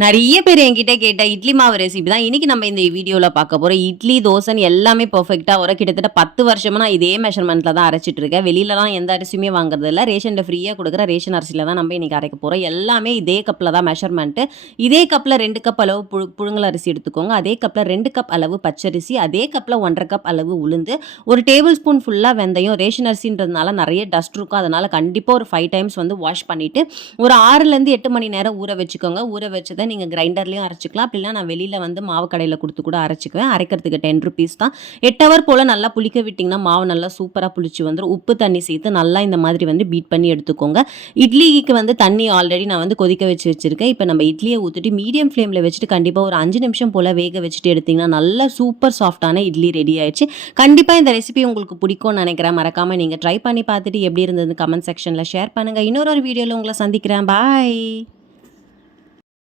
நிறைய பேர் என்கிட்ட கேட்ட இட்லி மாவு ரெசிபி தான் இன்னைக்கு நம்ம இந்த வீடியோவில் பார்க்க போகிறோம். இட்லி தோசைன்னு எல்லாமே பர்ஃபெக்டாக வரும். கிட்டத்தட்ட 10 வருஷமா நான் இதே மெஷர்மெண்ட்டில் தான் அரைச்சிட்டு இருக்கேன். வெளியிலலாம் எந்த அரிசியுமே வாங்குறது இல்லை. ரேஷனில் ஃப்ரீயாக கொடுக்குற ரேஷன் அரிசியில் தான் நம்ம இன்னைக்கு அரைக்க போகிறோம். எல்லாமே இதே கப்பில் தான் மெஷர்மெண்ட்டு. இதே கப்பில் 2 கப் அளவு புழுங்கல் அரிசி எடுத்துக்கோங்க. அதே கப்பில் 2 கப் அளவு பச்சரிசி, அதே கப்பில் 1.5 கப் அளவு உளுந்து, ஒரு டேபிள் ஸ்பூன் ஃபுல்லாக வெந்தயம். ரேஷன் அரிசின்றதுனால நிறைய டஸ்ட் இருக்கும். அதனால் கண்டிப்பாக ஒரு 5 டைம்ஸ் வந்து வாஷ் பண்ணிவிட்டு ஒரு 6லேருந்து 8 மணி நேரம் ஊற வச்சுக்கோங்க. ஊற வச்சதை நீங்கள் கிரைண்டர்லேயும் அரைச்சிக்கலாம். அப்படின்னா நான் வெளியில் வந்து மாவு கடையில் கொடுத்து கூட அரைச்சிக்குவேன். அரைக்கிறதுக்கு 10 ருபீஸ் தான். 8 ஹவர் போல் நல்லா புளிக்க விட்டிங்கன்னா மாவு நல்லா சூப்பராக புளிச்சு வந்துடும். உப்பு தண்ணி சேர்த்து நல்லா இந்த மாதிரி வந்து பீட் பண்ணி எடுத்துக்கோங்க. இட்லிக்கு வந்து தண்ணி ஆல்ரெடி நான் வந்து கொதிக்க வச்சுருக்கேன். இப்போ நம்ம இட்லியை ஊற்றிட்டு மீடியம் ஃப்ளேமில் வச்சுட்டு கண்டிப்பாக ஒரு 5 நிமிஷம் போல் வேக வச்சுட்டு எடுத்திங்கன்னா நல்லா சூப்பர் சாஃப்டான இட்லி ரெடி ஆயிடுச்சு. கண்டிப்பாக இந்த ரெசிபி உங்களுக்கு பிடிக்கும்னு நினைக்கிறேன். மறக்காமல் நீங்கள் ட்ரை பண்ணி பார்த்துட்டு எப்படி இருந்தது கமெண்ட் செக்ஷனில் ஷேர் பண்ணுங்கள். இன்னொரு வீடியோவில் உங்களை சந்திக்கிறேன். பாய்.